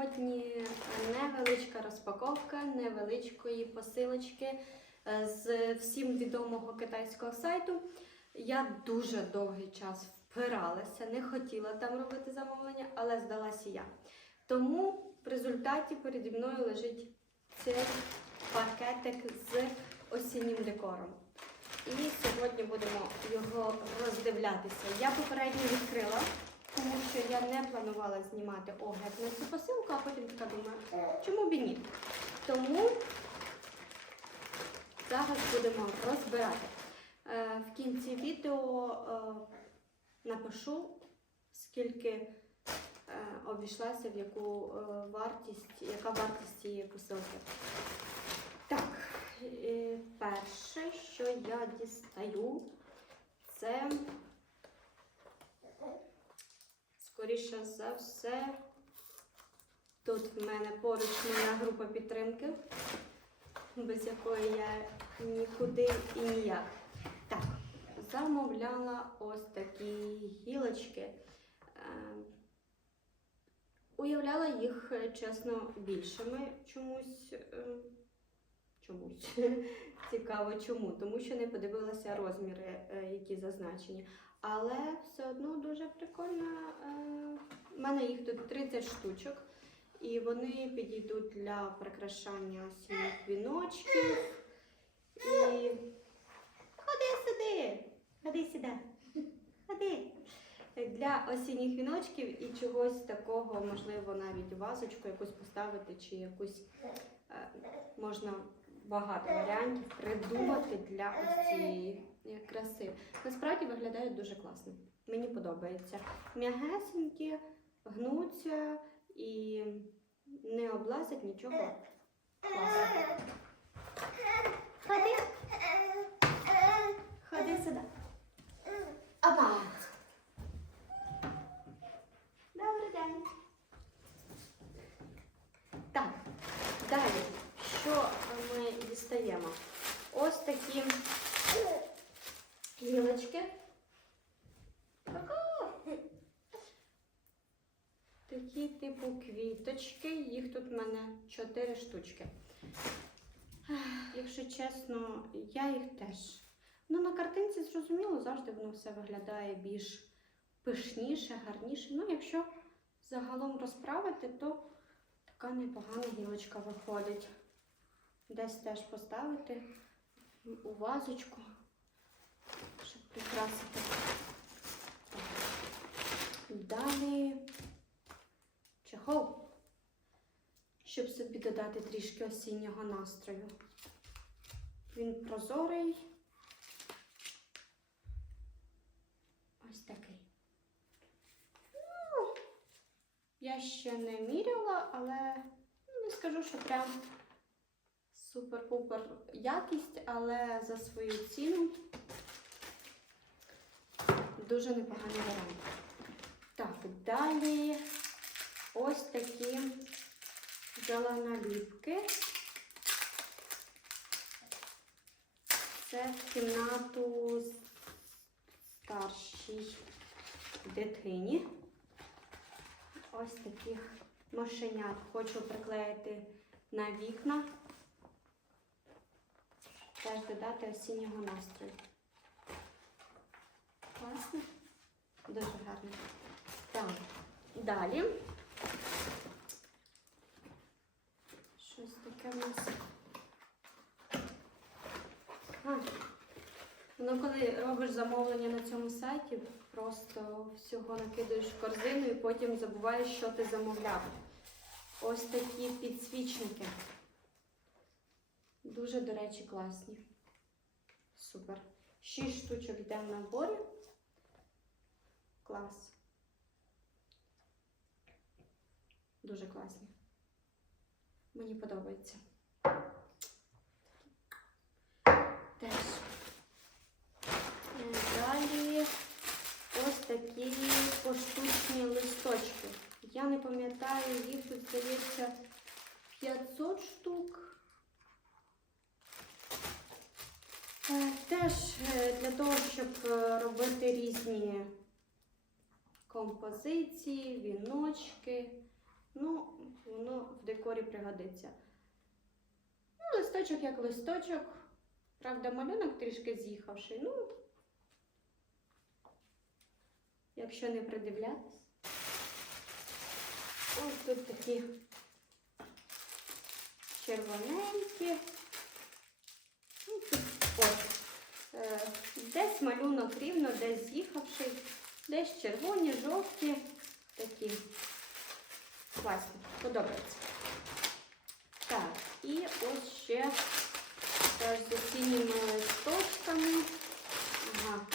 сьогодні невеличка розпаковка невеличкої посилочки е, з всім відомого китайського сайту. Я дуже довгий час впиралася, не хотіла там робити замовлення, але здалася я. Тому в результаті переді мною лежить цей пакетик з осіннім декором. І сьогодні будемо його роздивлятися. Я попередньо відкрила, тому що я не планувала знімати огляд на цю посилку, а потім така думаю, «Е, чому б і ні. Тому зараз будемо розбирати. Е, В кінці відео е, напишу, скільки е, обійшлася, в яку вартість, яка вартість цієї посилки. Так, перше, що я дістаю, це скоріше за все. Тут в мене поруч моя група підтримки, без якої я нікуди і ніяк. Так, замовляла ось такі гілочки. Е, Уявляла їх, е, чесно, більшими чомусь. е, Чомусь цікаво чому, тому що не подивилася розміри, які зазначені. Але все одно дуже прикольно. У мене їх тут 30 штучок, і вони підійдуть для прикрашання осінніх віночків. І ходи сюди, ходи сюди, ходи. Для осінніх віночків і чогось такого, можливо, навіть вазочку якусь поставити, чи якусь е, можна багато варіантів придумати для ось цієї е, краси. Насправді виглядають дуже класно. Мені подобається. М'ягесенькі, гнуться і не облазять нічого. Класно. Ходи. Ходи сюди. Опа. Добрий день. Так, далі, що ми дістаємо? Ось такі гілочки. Ка-ка. Такі типу квіточки. Їх тут в мене 4 штучки. Якщо чесно, я їх теж. Ну, на картинці зрозуміло, завжди воно все виглядає більш пишніше, гарніше. Ну, якщо загалом розправити, то така непогана гілочка виходить. Десь теж поставити у вазочку, прикрасити. Далі чехол, щоб собі додати трішки осіннього настрою. Він прозорий. Ось такий. Ну, я ще не міряла, але не скажу, що прям супер-пупер якість, але за свою ціну дуже непоганий варіант. Так, далі ось такі зеленоліпки. Це в кімнату старшій дитині. Ось таких мишенят хочу приклеїти на вікна. Теж додати осіннього настрою. Класно? Дуже гарно. Так, далі. Щось таке в нас. Ну, коли робиш замовлення на цьому сайті, просто всього накидаєш в корзину і потім забуваєш, що ти замовляв. Ось такі підсвічники. Дуже, до речі, класні. Супер. Шість штучок йде в наборі. Клас. Дуже класні. Мені подобається. Теж. Е, Далі ось такі поштучні листочки. Я не пам'ятаю, їх тут здається 500 штук. Е, Теж е, для того, щоб робити різні композиції, віночки, Ну, воно в декорі пригодиться. Ну, листочок як листочок. Правда, малюнок трішки з'їхавший. Ну, якщо не придивлятись. Ось тут такі червоненькі. Ну, ось. Е, Десь малюнок рівно, десь з'їхавший, десь червоні, жовті, такі. Класно, подобається. Так, і ось ще теж з осінніми листочками. Ага.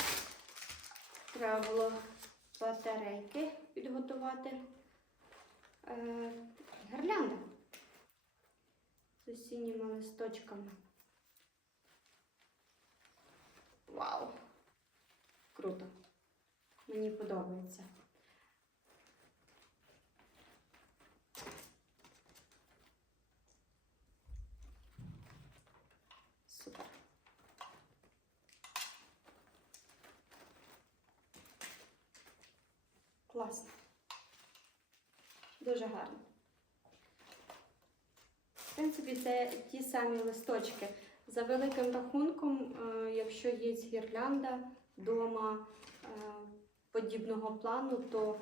Треба було батарейки підготувати. Е, гірлянда з осінніми листочками. Вау! Круто. Мені подобається. Супер. Класно. Дуже гарно. В принципі, це ті самі листочки. За великим рахунком, е, якщо є гірлянда вдома подібного плану, то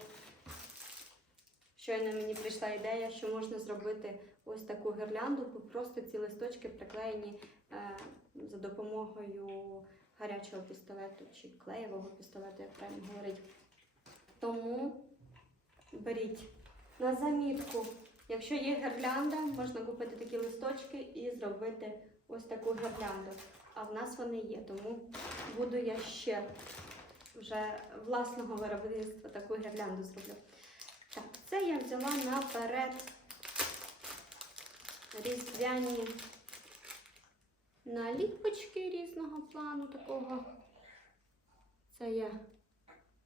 щойно мені прийшла ідея, що можна зробити ось таку гірлянду, просто ці листочки приклеєні е, за допомогою гарячого пістолету чи клеєвого пістолету, як правильно говорить. Тому беріть на замітку. Якщо є гірлянда, можна купити такі листочки і зробити ось таку гірлянду. А в нас вони є, тому буду я ще вже власного виробництва таку гірлянду зроблю. Так, це я взяла наперед різдвяні наліпочки різного плану такого. Це я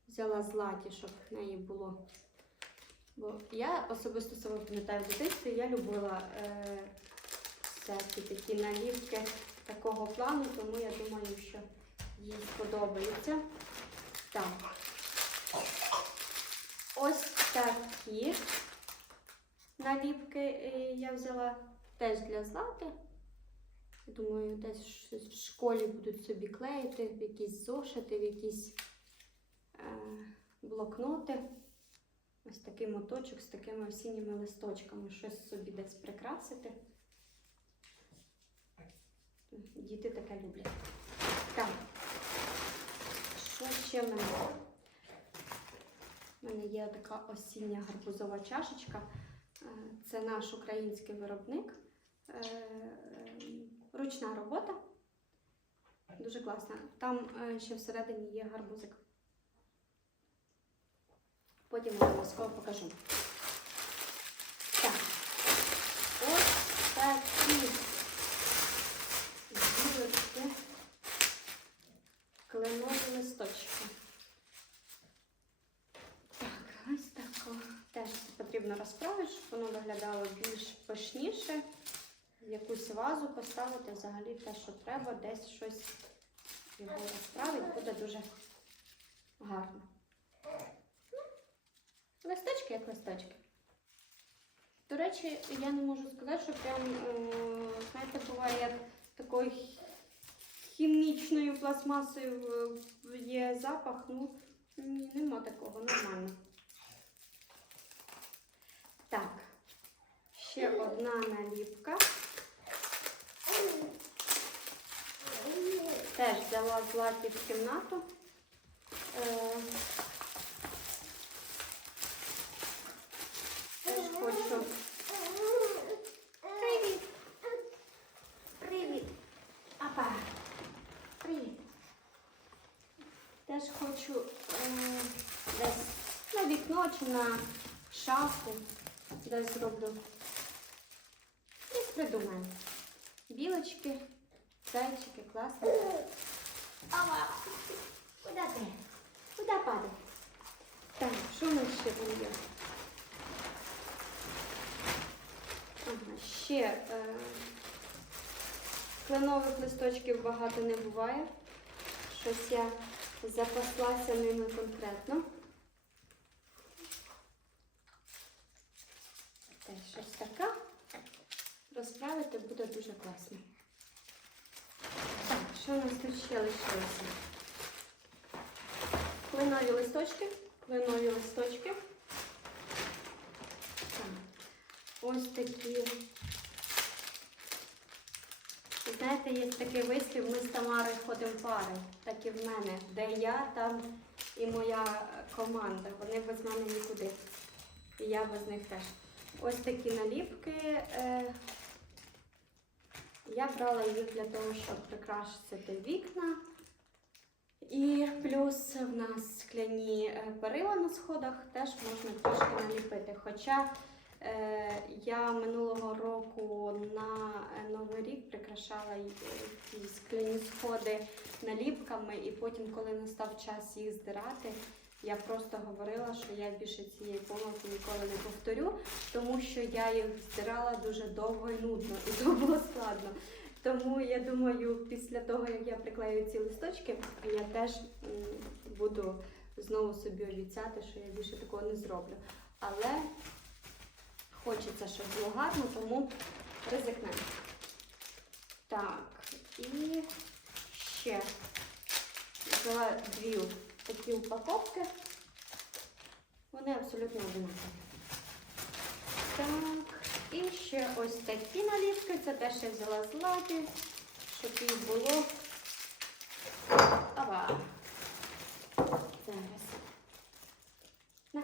взяла златі, щоб в неї було. Бо я особисто себе пам'ятаю в дитинстві, я любила е, всякі такі наліпки такого плану, тому я думаю, що їй сподобається. Так. Ось такі наліпки е, я взяла теж для злати. Думаю, десь в школі будуть собі клеїти, в якісь зошити, в якісь е, блокноти. Ось такий моточок з такими осінніми листочками. Щось собі десь прикрасити. Діти таке люблять. Так. Що ще в мене? У мене є така осіння гарбузова чашечка. Е, Це наш український виробник. Е, Ручна робота. Дуже класна. Там е, ще всередині є гарбузик. Потім обов'язково покажу. Так. Ось такі зірочки. Кленові листочки. Так, ось тако. Теж це потрібно розправити, щоб воно виглядало більш пишніше. Якусь вазу поставити взагалі те, що треба, десь щось його розправити, буде дуже гарно. Листочки як листочки. До речі, я не можу сказати, що прям, е, знаєте, буває як такою хімічною пластмасою в- є запах. Ну, нема такого, нормально. Так, ще одна наліпка. Теж взяла златі в кімнату. Е, Теж хочу. Привіт. Привіт. Апа. Привіт. Теж хочу е, десь на вікно чи на шафу. Десь зроблю. Десь придумаю. Білочки, зайчики, класно. Ава! Куди ти? Куди падає? Так, що нас ще там є? Ага, ще е, кленових листочків багато не буває. Щось я запаслася ними конкретно. повторювати, буде дуже класно. Так, що у нас тут ще лишилося? Кленові листочки. Кленові листочки. Ось такі. Знаєте, є такий вислів, ми з Тамарою ходимо пари, так і в мене. Де я, там і моя команда. Вони без мене нікуди. І я без них теж. Ось такі наліпки. Е, я брала їх для того, щоб прикрасити вікна. І плюс в нас скляні е, перила на сходах теж можна трошки наліпити. Хоча е, я минулого року на е, Новий рік прикрашала й- е, скляні сходи наліпками, і потім, коли настав час їх здирати, я просто говорила, що я більше цієї помилки ніколи не повторю, тому що я їх здирала дуже довго і нудно, і то було складно. Тому я думаю, після того, як я приклею ці листочки, я теж буду знову собі обіцяти, що я більше такого не зроблю. Але хочеться, щоб було гарно, тому ризикнемо. Так, і ще взяла дві такі упаковки. Вони абсолютно одинакові. Так, і ще ось такі наліпки. Це теж я взяла з лапі, щоб їх було. Ава. Зараз. На.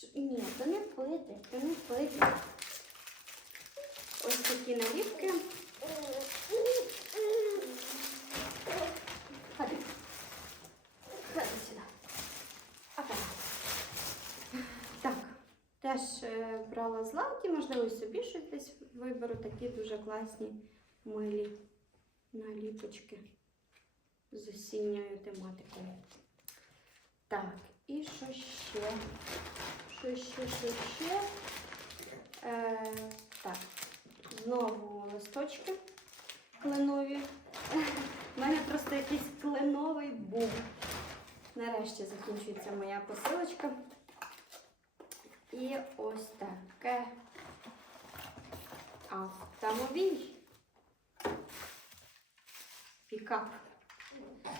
Ш- Ні, то не пити, то не пити. Ось такі наліпки. Ходи. Ходи сюди. Опа. Так, теж брала златі, можливо, собі щось десь виберу. Такі дуже класні милі наліпочки з осінньою тематикою. Так, і що ще? Що ще, що ще? Е, так, знову листочки кленові. У мене просто якийсь кленовий був. Нарешті закінчується моя посилочка. І ось таке автомобіль. Пікап.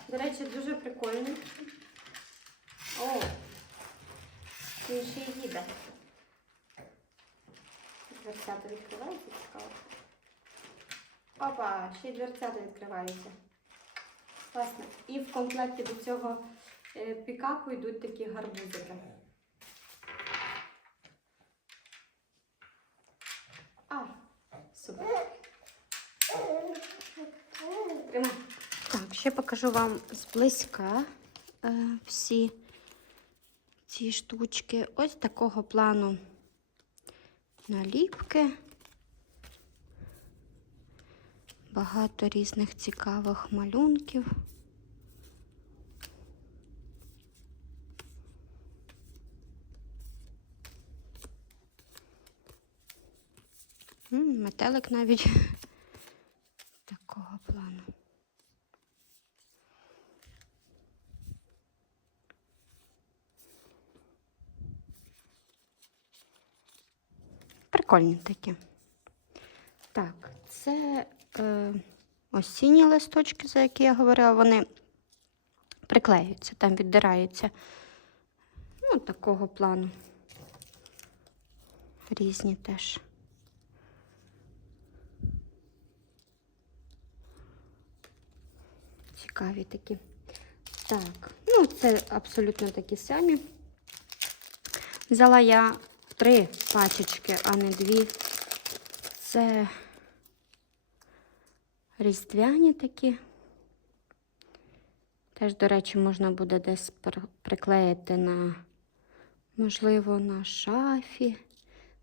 До речі, дуже прикольний. О, він ще й їде. Дверцята відкриваються, цікаво. Опа, ще й дверцята відкриваються. Класно. І в комплекті до цього е, пікапу йдуть такі гарбузики. А, супер. Тримай. Так, ще покажу вам зблизька е, всі ці штучки. Ось такого плану наліпки. Багато різних цікавих малюнків. Метелик навіть такого плану. Прикольні такі. Так, це е, осінні листочки, за які я говорила, вони приклеюються, там віддираються. Ну, такого плану. Різні теж. Цікаві такі. Так, ну це абсолютно такі самі. Взяла я три пачечки, а не дві. Це різдвяні такі. Теж, до речі, можна буде десь приклеїти на, можливо, на шафі,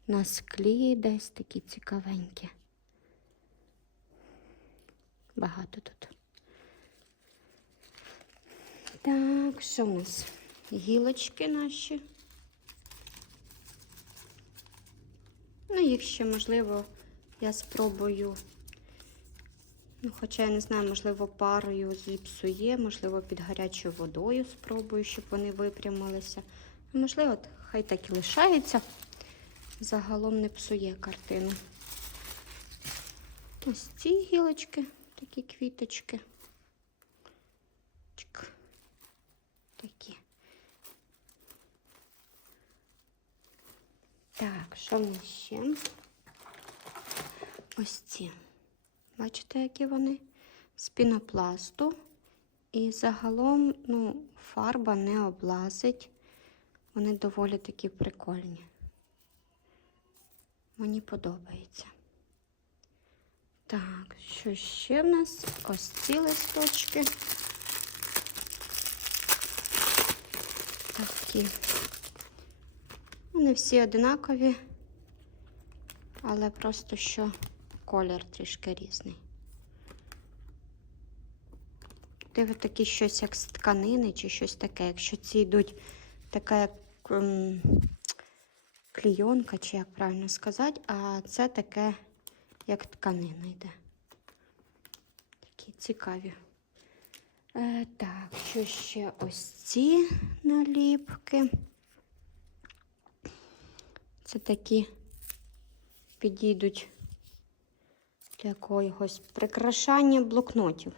на склі десь такі цікавенькі. Багато тут. Так, що у нас? Гілочки наші. Ну, їх ще, можливо, я спробую. Ну, хоча я не знаю, можливо, парою зіпсує, можливо, під гарячою водою спробую, щоб вони випрямилися. Ну, Можливо, хай так і лишається. загалом не псує картину. Ось ці гілочки, такі квіточки. Такі. Так, що нас ще? Ось ці. Бачите, які вони? З пінопласту. І загалом, ну, фарба не облазить. Вони доволі такі прикольні. Мені подобається. Так, що ще в нас? Ось ці листочки. Такі. Вони всі одинакові, але просто що колір трішки різний. Диви такі щось як з тканини чи щось таке. Якщо ці йдуть така як ем, клійонка, чи як правильно сказати, а це таке як тканина йде. Такі цікаві. Е, так, що ще ось ці наліпки. Це такі підійдуть для якогось прикрашання блокнотів.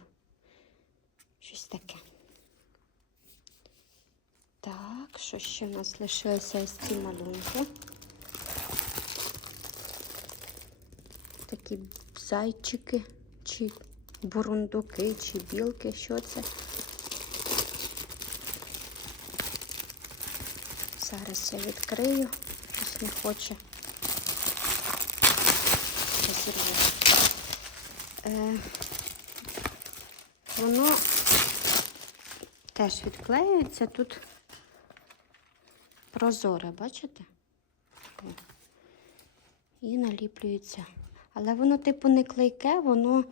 Щось таке. Так, що ще в нас лишилося ось ці малюнки? Такі зайчики, чи бурундуки, чи білки. Що це? Зараз я відкрию, не хоче. Е, воно теж відклеюється. Тут прозоре, бачите? І наліплюється. Але воно, типу, не клейке, воно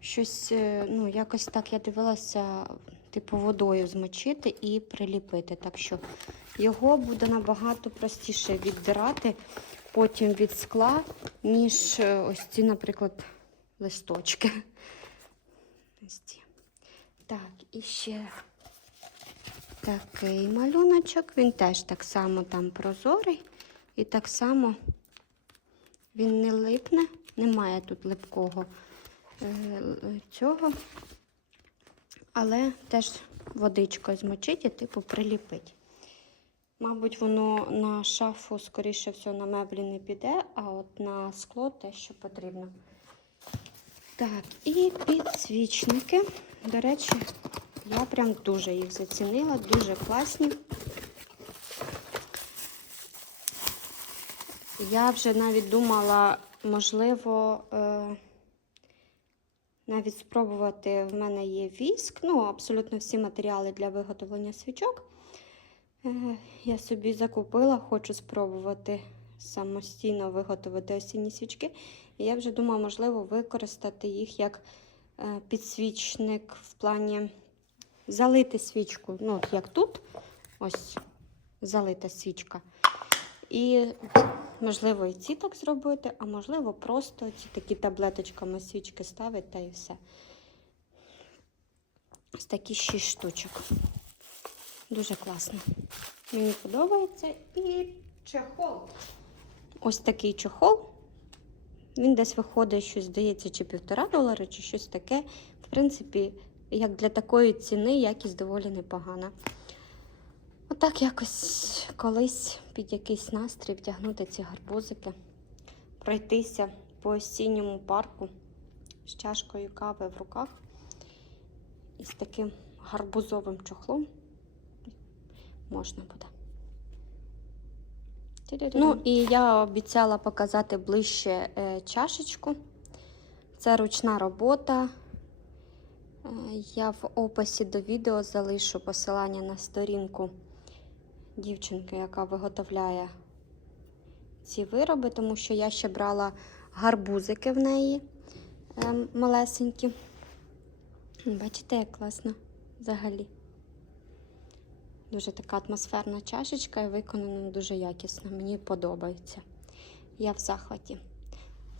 щось, е, ну, якось так я дивилася, типу, водою змочити і приліпити. Так що його буде набагато простіше віддирати потім від скла, ніж е, ось ці, наприклад, листочки. Ось ці. Так, і ще такий малюночок. Він теж так само там прозорий. І так само він не липне, немає тут липкого е, цього. Але теж водичкою змочить і типу приліпить. Мабуть, воно на шафу, скоріше всього, на меблі не піде, а от на скло те, що потрібно. Так, і підсвічники. До речі, я прям дуже їх зацінила, дуже класні. Я вже навіть думала, можливо, е, навіть спробувати. В мене є віск, ну, абсолютно всі матеріали для виготовлення свічок. Е, Я собі закупила, хочу спробувати самостійно виготовити осінні свічки. І я вже думаю, можливо, використати їх як е, підсвічник в плані залити свічку. Ну, от як тут, ось залита свічка. І, можливо, і ці так зробити, а можливо, просто ці такі таблеточками свічки ставити та і все. Ось такі шість штучок. Дуже класно. Мені подобається. І чехол. Ось такий чехол. Він десь виходить, щось здається, чи півтора долара, чи щось таке. В принципі, як для такої ціни, якість доволі непогана. Отак якось колись під якийсь настрій вдягнути ці гарбузики, пройтися по осінньому парку з чашкою кави в руках і з таким гарбузовим чохлом можна буде. Ну і я обіцяла показати ближче е, чашечку. Це ручна робота. Е, Я в описі до відео залишу посилання на сторінку дівчинки, яка виготовляє ці вироби, тому що я ще брала гарбузики в неї е, малесенькі. Бачите, як класно взагалі. Дуже така атмосферна чашечка і виконана дуже якісно. Мені подобається. Я в захваті.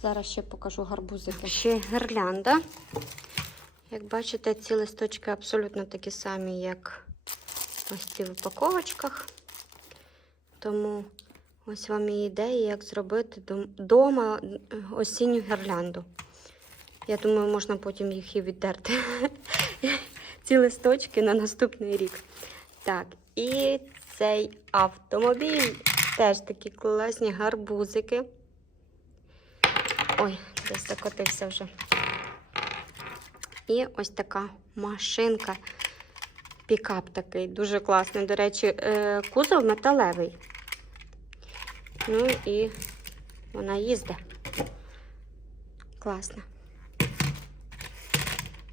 Зараз ще покажу гарбузики. Ще гірлянда. Як бачите, ці листочки абсолютно такі самі, як ось ці в упаковочках. Тому Ось вам і ідеї, як зробити вдома осінню гірлянду. Я думаю, можна потім їх і відтерти. Ці листочки на наступний рік. Так, і цей автомобіль. Теж такі класні гарбузики. Ой, десь закотився вже. І ось така машинка. Пікап такий, дуже класний. До речі, е, кузов металевий. Ну і вона їздить. Класна.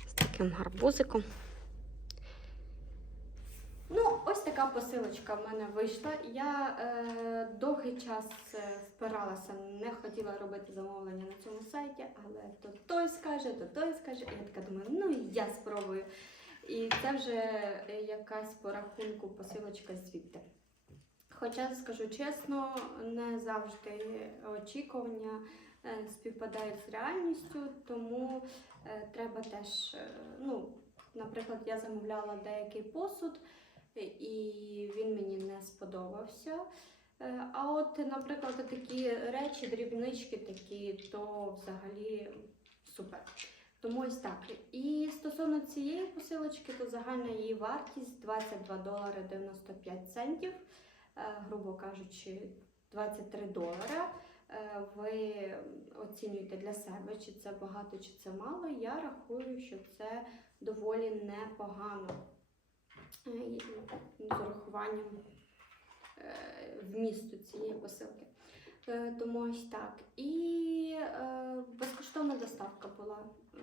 З таким гарбузиком. Ну, ось така посилочка в мене вийшла. Я е, довгий час е, впиралася, не хотіла робити замовлення на цьому сайті, але то той скаже, то той скаже. І я така думаю, ну і я спробую. І це вже якась по рахунку посилочка звідти. Хоча, скажу чесно, не завжди очікування е, співпадають з реальністю, тому е, треба теж, е, ну, наприклад, я замовляла деякий посуд, і він мені не сподобався. А от, наприклад, такі речі, дрібнички такі, то взагалі супер. Тому ось так. І стосовно цієї посилочки, то загальна її вартість 22 долари 95 центів, е, грубо кажучи, 23 долара. Е, Ви оцінюєте для себе, чи це багато, чи це мало. Я рахую, що це доволі непогано Е, з урахуванням вмісту цієї посилки. Е, Тому ось так. І е, безкоштовна доставка була. Е,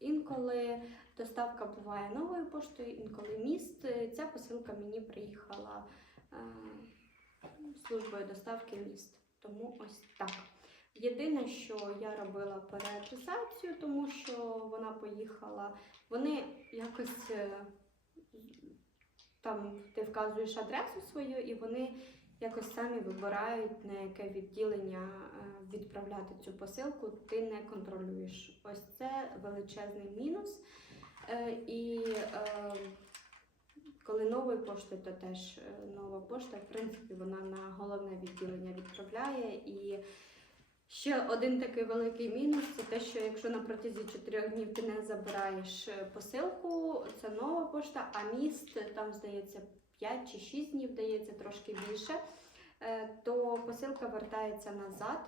інколи доставка буває новою поштою, інколи міст. Е, Ця посилка мені приїхала е, службою доставки міст. Тому ось так. Єдине, що я робила переадресацію, тому що вона поїхала. Вони якось е, там ти вказуєш адресу свою, і вони якось самі вибирають, на яке відділення е, відправляти цю посилку, ти не контролюєш. Ось це величезний мінус. Е, І е, коли новою поштою, то теж нова пошта, в принципі, вона на головне відділення відправляє. І ще один такий великий мінус це те, що якщо на протязі 4 днів ти не забираєш посилку, це нова пошта, а міст там здається 5 чи 6 днів, здається, трошки більше, е, то посилка вертається назад.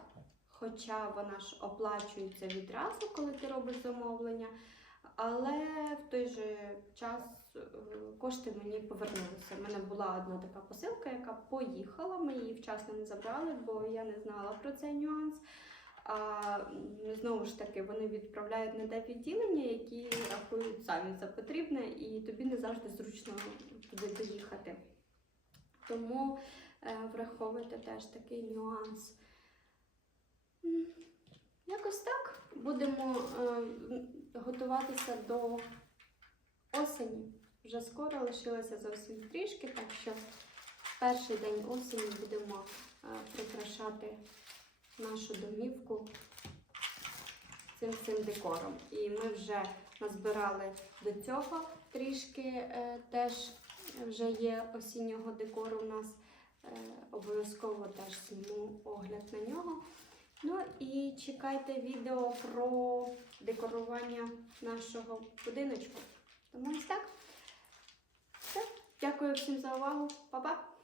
Хоча вона ж оплачується відразу, коли ти робиш замовлення. Але в той же час е, кошти мені повернулися. У мене була одна така посилка, яка поїхала. Ми її вчасно не забрали, бо я не знала про цей нюанс. А знову ж таки, вони відправляють на те відділення, які рахують самі за потрібне, і тобі не завжди зручно туди доїхати. Тому е, враховуйте теж такий нюанс. Якось так. Будемо е, готуватися до осені. Вже скоро лишилося зовсім трішки, так що перший день осені будемо е, прикрашати нашу домівку цим всім декором. І ми вже назбирали до цього трішки е, теж вже є осіннього декору у нас. Е, обов'язково теж зніму огляд на нього. Ну і чекайте відео про декорування нашого будиночку. Тому ось так. Все. Дякую всім за увагу. Па-па!